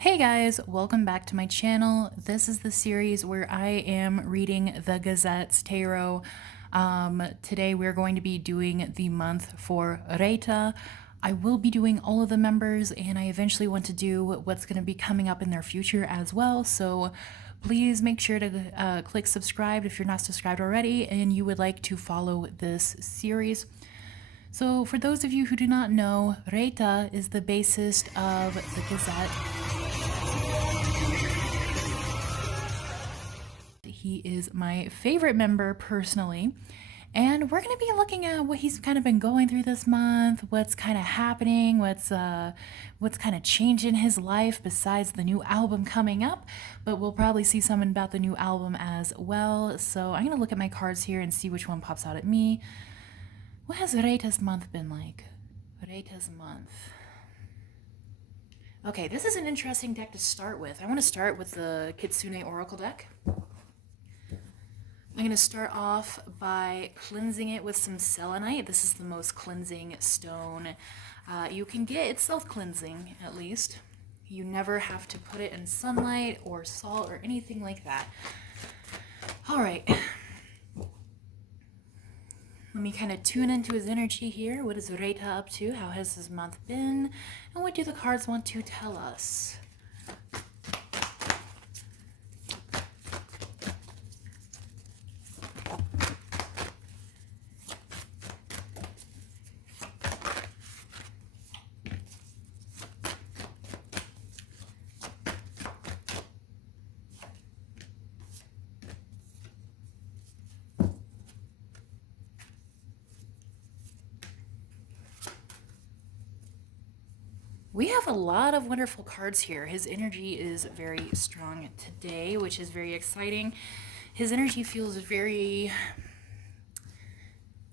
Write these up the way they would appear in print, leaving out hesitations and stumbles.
Hey guys, welcome back to my channel. This is the series where I am reading the GazettE Tarot. Today we're going to be doing the month for Reita. I will be doing all of the members, and I eventually want to do what's going to be coming up in their future as well. So please make sure to click subscribe if you're not subscribed already and you would like to follow this series. So for those of you who do not know, Reita is the bassist of the Gazette. He is my favorite member personally, and we're going to be looking at what he's kind of been going through this month, what's kind of happening, what's kind of changed in his life besides the new album coming up, but we'll probably see something about the new album as well. So I'm going to look at my cards here and see which one pops out at me. What has Reita's month been like? Reita's month. Okay, this is an interesting deck to start with. I want to start with the Kitsune Oracle deck. I'm going to start off by cleansing it with some selenite. This is the most cleansing stone you can get. It's self-cleansing, at least. You never have to put it in sunlight or salt or anything like that. All right. Let me kind of tune into his energy here. What is Reita up to? How has his month been? And what do the cards want to tell us? We have a lot of wonderful cards here. His energy is very strong today, which is very exciting. His energy feels very...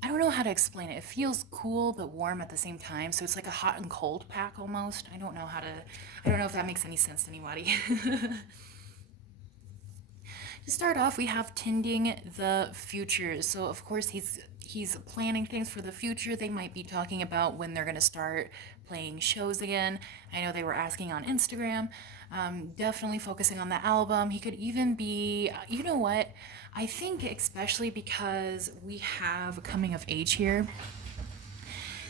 I don't know how to explain it. It feels cool but warm at the same time. So it's like a hot and cold pack almost. I don't know if that makes any sense to anybody. To start off, we have tending the future. So of course he's planning things for the future. They might be talking about when they're going to start playing shows again. I know they were asking on Instagram. Definitely focusing on the album. He could even be, you know what? I think especially because we have coming of age here.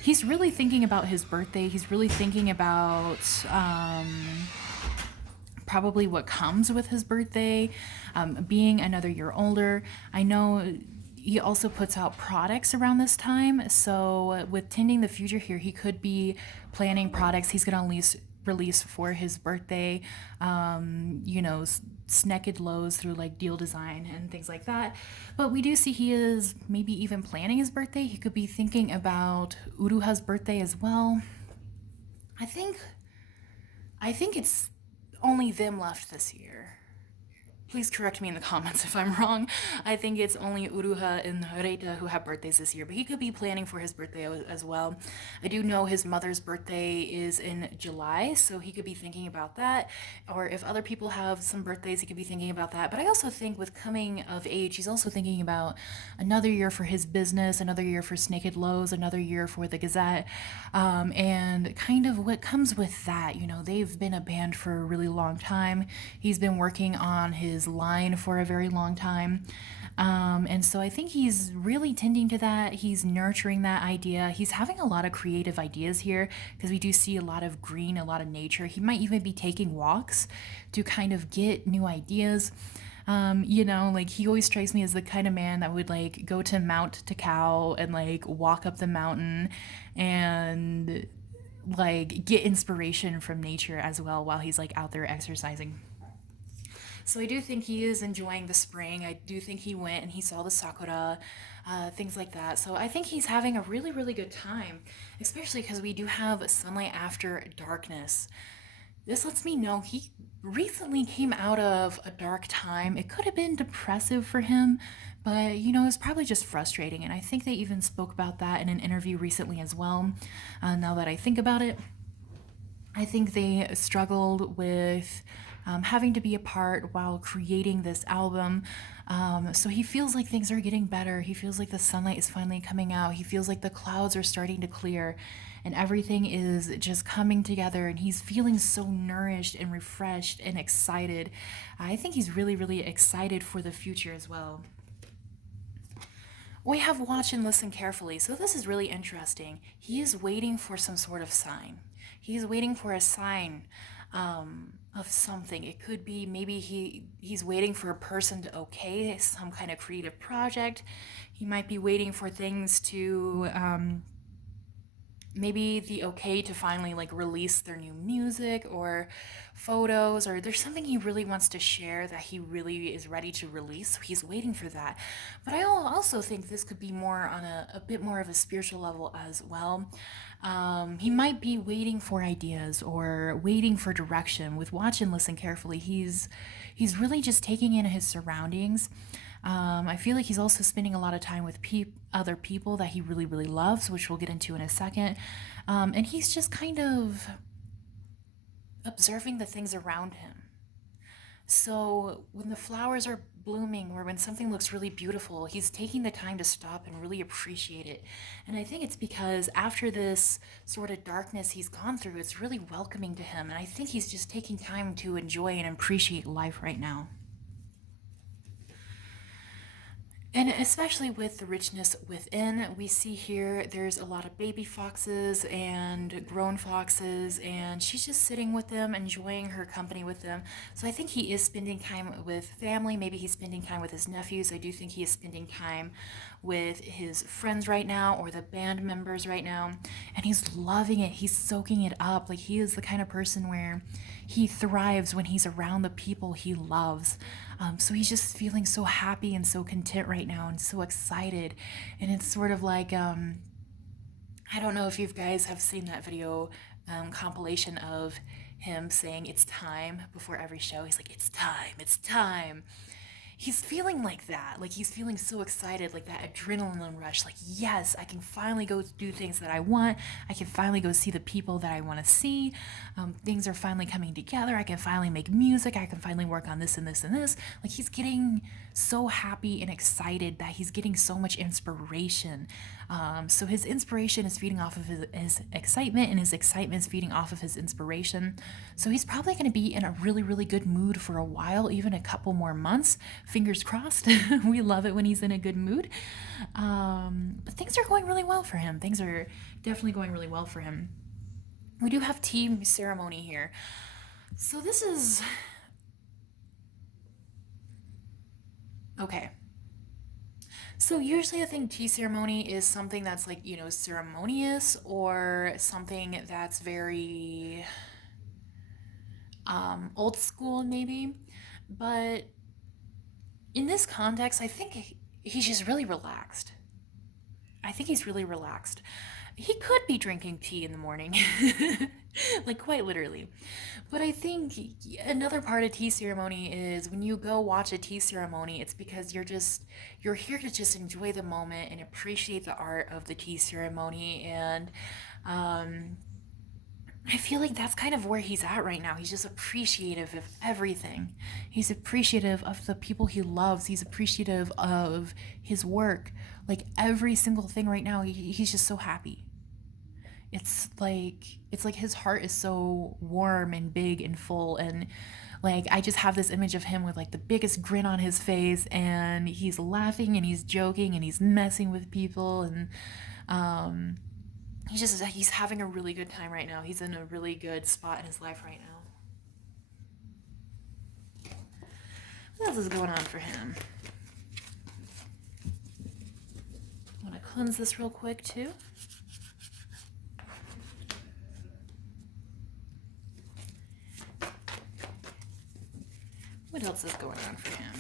He's really thinking about his birthday. He's really thinking about probably what comes with his birthday, being another year older. I know he also puts out products around this time, so with tending the future here, he could be planning products he's going to release for his birthday, you know, Sneked Lows through like Deal Design and things like that. But we do see he is maybe even planning his birthday. He could be thinking about Uruha's birthday as well. I think it's only them left this year. Please correct me in the comments if I'm wrong. I think it's only Uruha and Reita who have birthdays this year, but he could be planning for his birthday as well. I do know his mother's birthday is in July, so he could be thinking about that. Or if other people have some birthdays, he could be thinking about that. But I also think with coming of age, he's also thinking about another year for his business, another year for Sneked Lows, another year for the Gazette, and kind of what comes with that. You know, they've been a band for a really long time. He's been working on his line for a very long time. And so I think he's really tending to that. He's nurturing that idea. He's having a lot of creative ideas here because we do see a lot of green, a lot of nature. He might even be taking walks to kind of get new ideas. You know, like he always strikes me as the kind of man that would like go to Mount Takao and like walk up the mountain and like get inspiration from nature as well while he's like out there exercising. So I do think he is enjoying the spring. I do think he went and he saw the sakura, things like that. So I think he's having a really, really good time, especially because we do have sunlight after darkness. This lets me know he recently came out of a dark time. It could have been depressive for him, but you know, it's probably just frustrating. And I think they even spoke about that in an interview recently as well. Now that I think about it, I think they struggled with having to be apart while creating this album. So he feels like things are getting better. He feels like the sunlight is finally coming out. He feels like the clouds are starting to clear and everything is just coming together, and he's feeling so nourished and refreshed and excited. I think he's really, really excited for the future as well. We have watch and listen carefully. So this is really interesting. He is waiting for some sort of sign. He's waiting for a sign of something. It could be maybe he's waiting for a person to okay some kind of creative project. He might be waiting for things to maybe the okay to finally like release their new music or photos, or there's something he really wants to share that he really is ready to release, so he's waiting for that. But I also think this could be more on a bit more of a spiritual level as well. He might be waiting for ideas or waiting for direction. With watch and listen carefully, he's really just taking in his surroundings. I feel like he's also spending a lot of time with other people that he really, really loves, which we'll get into in a second. And he's just kind of observing the things around him. So when the flowers are blooming or when something looks really beautiful, he's taking the time to stop and really appreciate it. And I think it's because after this sort of darkness he's gone through, it's really welcoming to him. And I think he's just taking time to enjoy and appreciate life right now. And especially with the richness within, we see here there's a lot of baby foxes and grown foxes, and she's just sitting with them, enjoying her company with them. So I think he is spending time with family. Maybe he's spending time with his nephews. I do think he is spending time with his friends right now, or the band members right now. And he's loving it. He's soaking it up. Like, he is the kind of person where he thrives when he's around the people he loves. So he's just feeling so happy and so content right now and so excited. And it's sort of like, I don't know if you guys have seen that video compilation of him saying it's time before every show. He's like, it's time, it's time. He's feeling like that. Like, he's feeling so excited, like that adrenaline rush. Like, yes, I can finally go do things that I want. I can finally go see the people that I want to see. Things are finally coming together. I can finally make music. I can finally work on this and this and this. Like, he's getting so happy and excited that he's getting so much inspiration. So his inspiration is feeding off of his excitement, and his excitement is feeding off of his inspiration. So he's probably going to be in a really, really good mood for a while, even a couple more months. Fingers crossed. We love it when he's in a good mood. But things are going really well for him. Things are definitely going really well for him. We do have tea ceremony here. So this is... okay. So usually I think tea ceremony is something that's like, ceremonious, or something that's very old school maybe. But in this context, I think he's just really relaxed. I think he's really relaxed. He could be drinking tea in the morning, like quite literally. But I think another part of tea ceremony is when you go watch a tea ceremony, it's because you're here to just enjoy the moment and appreciate the art of the tea ceremony. And I feel like that's kind of where he's at right now. He's just appreciative of everything. He's appreciative of the people he loves. He's appreciative of his work. Like, every single thing right now, he's just so happy. It's like his heart is so warm and big and full, and like, I just have this image of him with like the biggest grin on his face, and he's laughing and he's joking and he's messing with people, and he's having a really good time right now. He's in a really good spot in his life right now. What else is going on for him? I want to cleanse this real quick too. What else is going on for him?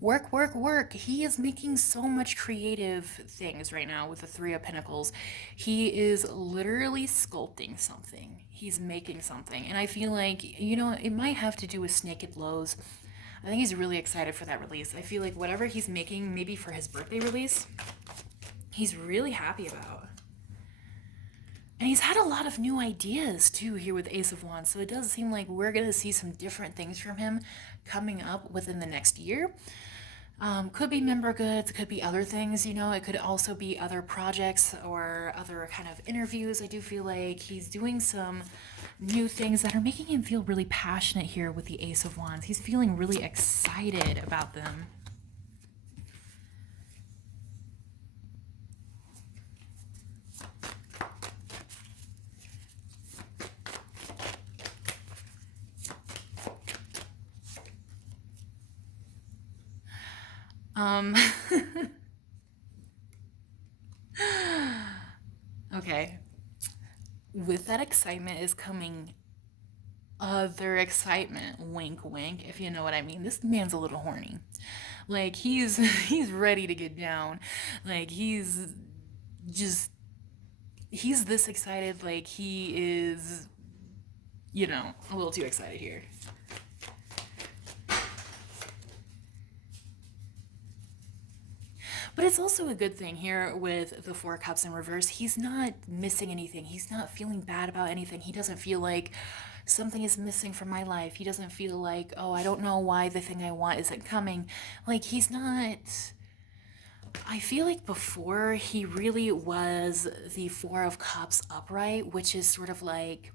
Work, work, work. He is making so much creative things right now with the Three of Pentacles. He is literally sculpting something. He's making something. And I feel like, it might have to do with Naked Lows. I think he's really excited for that release. I feel like whatever he's making, maybe for his birthday release, he's really happy about. And he's had a lot of new ideas too here with Ace of Wands. So it does seem like we're going to see some different things from him coming up within the next year. Could be member goods, could be other things, you know, it could also be other projects or other kind of interviews. I do feel like he's doing some new things that are making him feel really passionate here with the Ace of Wands. He's feeling really excited about them. Okay. With that excitement is coming other excitement. Wink, wink, if you know what I mean. This man's a little horny. Like, he's ready to get down. Like, just, he's this excited. Like, he is, you know, a little too excited here. But it's also a good thing here with the Four Cups in reverse. He's not missing anything. He's not feeling bad about anything. He doesn't feel like something is missing from my life. He doesn't feel like, oh, I don't know why the thing I want isn't coming. Like, he's not. I feel like before he really was the Four of Cups upright, which is sort of like,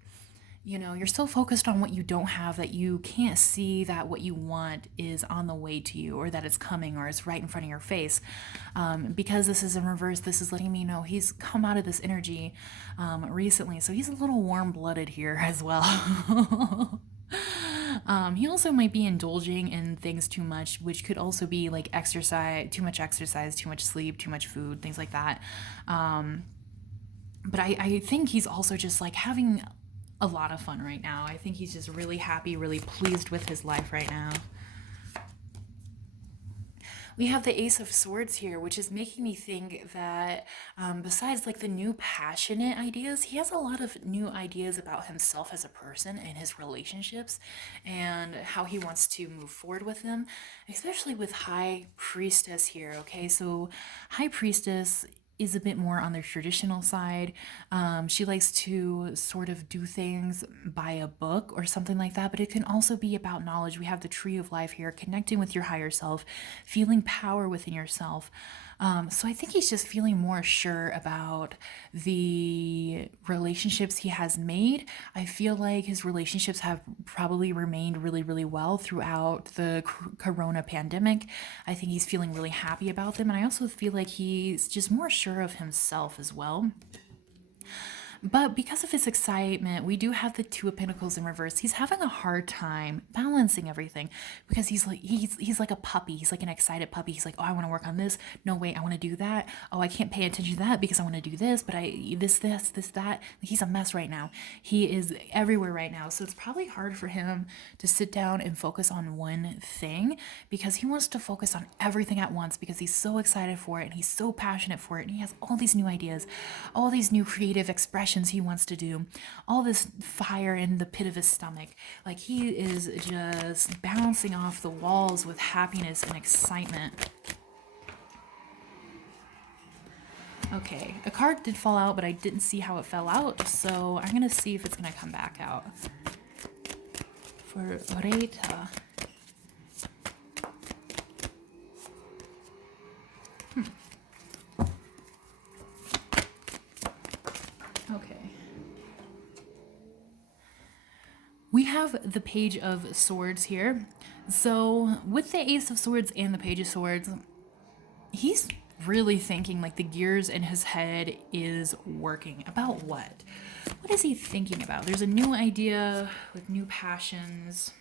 you know, you're so focused on what you don't have that you can't see that what you want is on the way to you, or that it's coming, or it's right in front of your face. Because this is in reverse, this is letting me know he's come out of this energy recently. So he's a little warm-blooded here as well. He also might be indulging in things too much, which could also be like exercise, too much exercise, too much sleep, too much food, things like that. But I think he's also just like having a lot of fun right now. I think he's just really happy, really pleased with his life right now. We have the Ace of Swords here, which is making me think that besides like the new passionate ideas, he has a lot of new ideas about himself as a person and his relationships and how he wants to move forward with them, especially with High Priestess here. Okay, so High Priestess is a bit more on the traditional side. She likes to sort of do things by a book or something like that, but it can also be about knowledge. We have the Tree of Life here, connecting with your higher self, feeling power within yourself. So I think he's just feeling more sure about the relationships he has made. I feel like his relationships have probably remained really, really well throughout the corona pandemic. I think he's feeling really happy about them. And I also feel like he's just more sure of himself as well. But because of his excitement, we do have the Two of Pentacles in reverse. He's having a hard time balancing everything because he's like a puppy. He's like an excited puppy. He's like, oh, I want to work on this. No, wait, I want to do that. Oh, I can't pay attention to that because I want to do this. But this, that. He's a mess right now. He is everywhere right now. So it's probably hard for him to sit down and focus on one thing because he wants to focus on everything at once because he's so excited for it and he's so passionate for it. And he has all these new ideas, all these new creative expressions he wants to do, all this fire in the pit of his stomach. Like, he is just bouncing off the walls with happiness and excitement. Okay, a card did fall out, but I didn't see how it fell out, so I'm gonna see if it's gonna come back out. For Reita. Okay. We have the Page of Swords here. So with the Ace of Swords and the Page of Swords, he's really thinking, like, the gears in his head is working. About what? What is he thinking about? There's a new idea with new passions.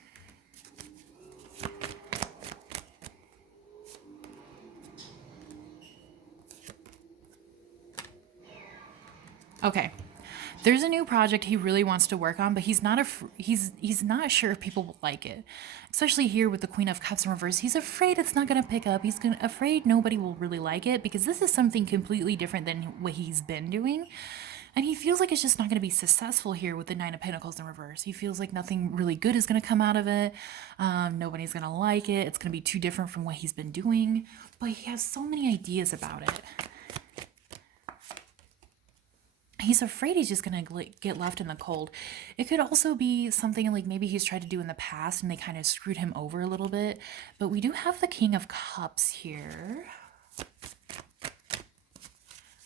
Okay. There's a new project he really wants to work on, but he's not not sure if people will like it. Especially here with the Queen of Cups in reverse, he's afraid it's not going to pick up. He's afraid nobody will really like it because this is something completely different than what he's been doing. And he feels like it's just not going to be successful here with the Nine of Pentacles in reverse. He feels like nothing really good is going to come out of it. Nobody's going to like it. It's going to be too different from what he's been doing. But he has so many ideas about it. he's afraid he's just gonna get left in the cold. It could also be something like maybe he's tried to do in the past and they kind of screwed him over a little bit. But we do have the King of Cups here.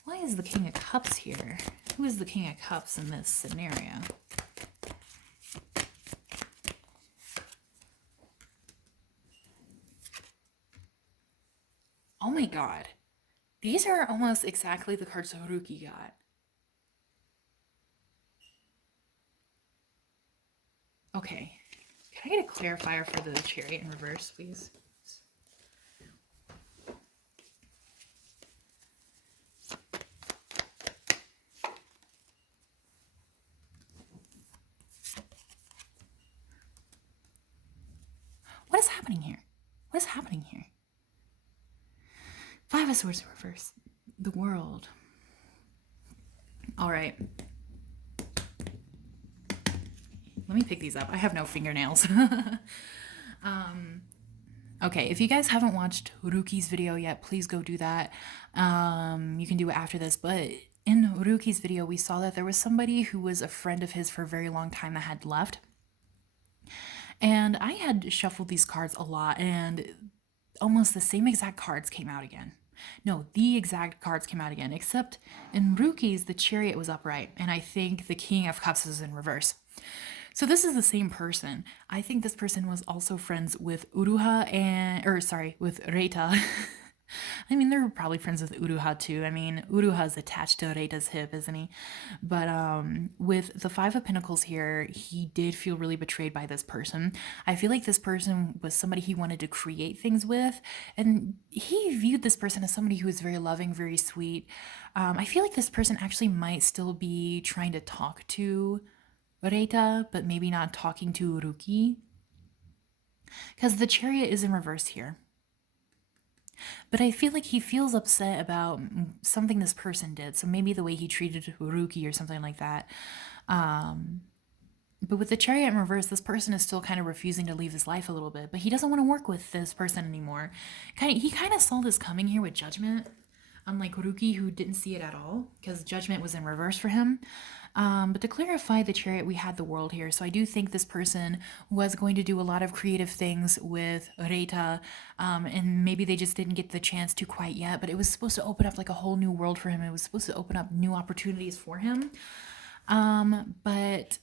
Why is the King of Cups here? Who is the King of Cups in this scenario? Oh my god. These are almost exactly the cards Haruki got. Okay. Can I get a clarifier for the Chariot in reverse, please? What is happening here? What is happening here? Five of Swords in reverse. The World. All right. Let me pick these up. I have no fingernails. Okay, if you guys haven't watched Haruki's video yet, please go do that. You can do it after this, but in Haruki's video, we saw that there was somebody who was a friend of his for a very long time that had left. And I had shuffled these cards a lot, and almost the same exact cards came out again. No, the exact cards came out again, except in Haruki's, the Chariot was upright, and I think the King of Cups is in reverse. So this is the same person. I think this person was also friends with Uruha with Reita. I mean, they're probably friends with Uruha too. I mean, Uruha's attached to Reita's hip, isn't he? But with the Five of Pentacles here, he did feel really betrayed by this person. I feel like this person was somebody he wanted to create things with, and he viewed this person as somebody who was very loving, very sweet. I feel like this person actually might still be trying to talk to Reita, but maybe not talking to Haruki. Because the Chariot is in reverse here. But I feel like he feels upset about something this person did. So maybe the way he treated Haruki or something like that. But with the Chariot in reverse, this person is still kind of refusing to leave his life a little bit. But he doesn't want to work with this person anymore. He kind of saw this coming here with Judgment. Unlike Haruki, who didn't see it at all, because Judgment was in reverse for him. But to clarify the Chariot, we had the World here. So I do think this person was going to do a lot of creative things with Reita, and maybe they just didn't get the chance to quite yet, but it was supposed to open up like a whole new world for him. It was supposed to open up new opportunities for him. But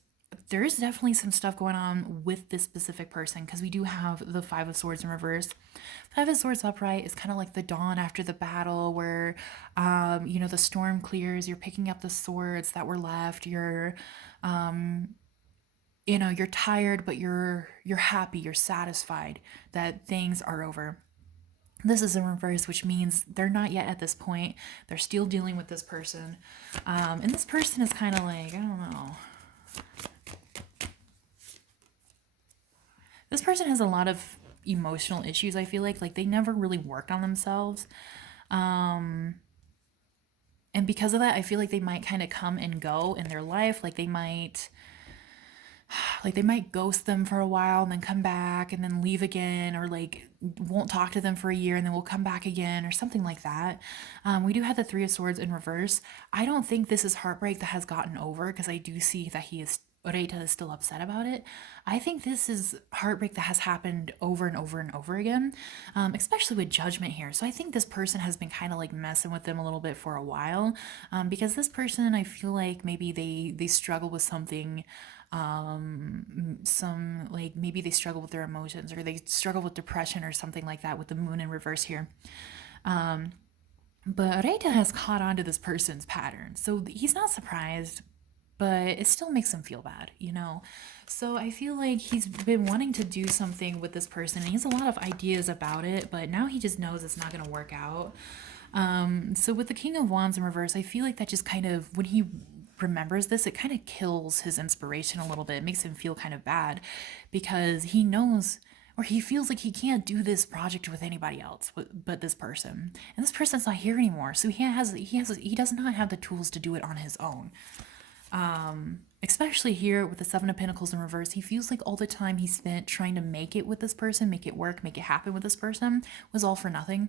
there is definitely some stuff going on with this specific person, because we do have the Five of Swords in reverse. Five of Swords upright is kind of like the dawn after the battle where, the storm clears, you're picking up the swords that were left, you're tired, but you're happy, you're satisfied that things are over. This is in reverse, which means they're not yet at this point. They're still dealing with this person. And this person is kind of like, I don't know. This person has a lot of emotional issues, I feel like they never really worked on themselves. And because of that, I feel like they might kind of come and go in their life. They might ghost them for a while and then come back and then leave again, or won't talk to them for a year and then will come back again or something like that. We do have the Three of Swords in reverse. I don't think this is heartbreak that has gotten over, because I do see that Reita is still upset about it. I think this is heartbreak that has happened over and over and over again, especially with Judgment here. So I think this person has been kind of messing with them a little bit for a while, because this person, I feel like maybe they struggle with something, maybe they struggle with their emotions, or they struggle with depression or something like that, with the Moon in reverse here. But Reita has caught on to this person's pattern, so he's not surprised, but it still makes him feel bad, So I feel like he's been wanting to do something with this person, and he has a lot of ideas about it, but now he just knows it's not going to work out. So with the King of Wands in reverse, I feel like that just kind of, when he remembers this, it kind of kills his inspiration a little bit. It makes him feel kind of bad, because he knows, or he feels like he can't do this project with anybody else but this person, and this person's not here anymore. So he does not have the tools to do it on his own. Especially here with the Seven of Pentacles in reverse, he feels like all the time he spent trying to make it with this person, make it work, make it happen with this person, was all for nothing.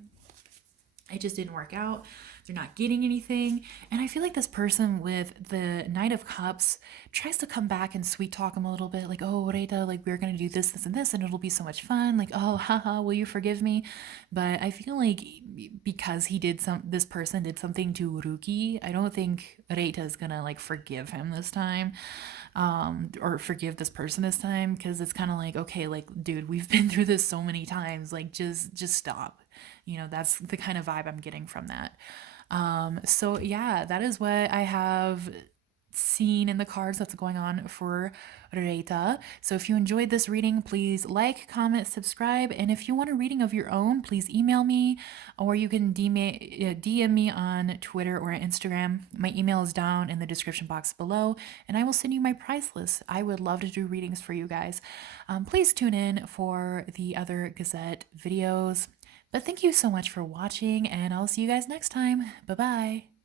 It just didn't work out. They're not getting anything. And I feel like this person with the Knight of Cups tries to come back and sweet talk him a little bit, like, oh, Reita, like, we're going to do this, this, and this, and it'll be so much fun. Like, oh, haha, will you forgive me? But I feel like because this person did something to Ruki, I don't think Reita is going to, like, forgive him this time, or forgive this person this time, because it's kind of like, okay, like, dude, we've been through this so many times. Like, just stop. That's the kind of vibe I'm getting from that. So yeah, that is what I have seen in the cards that's going on for Reita. So if you enjoyed this reading, please like, comment, subscribe. And if you want a reading of your own, please email me, or you can DM me on Twitter or Instagram. My email is down in the description box below, and I will send you my price list. I would love to do readings for you guys. Please tune in for the other Gazette videos. But thank you so much for watching, and I'll see you guys next time. Bye-bye.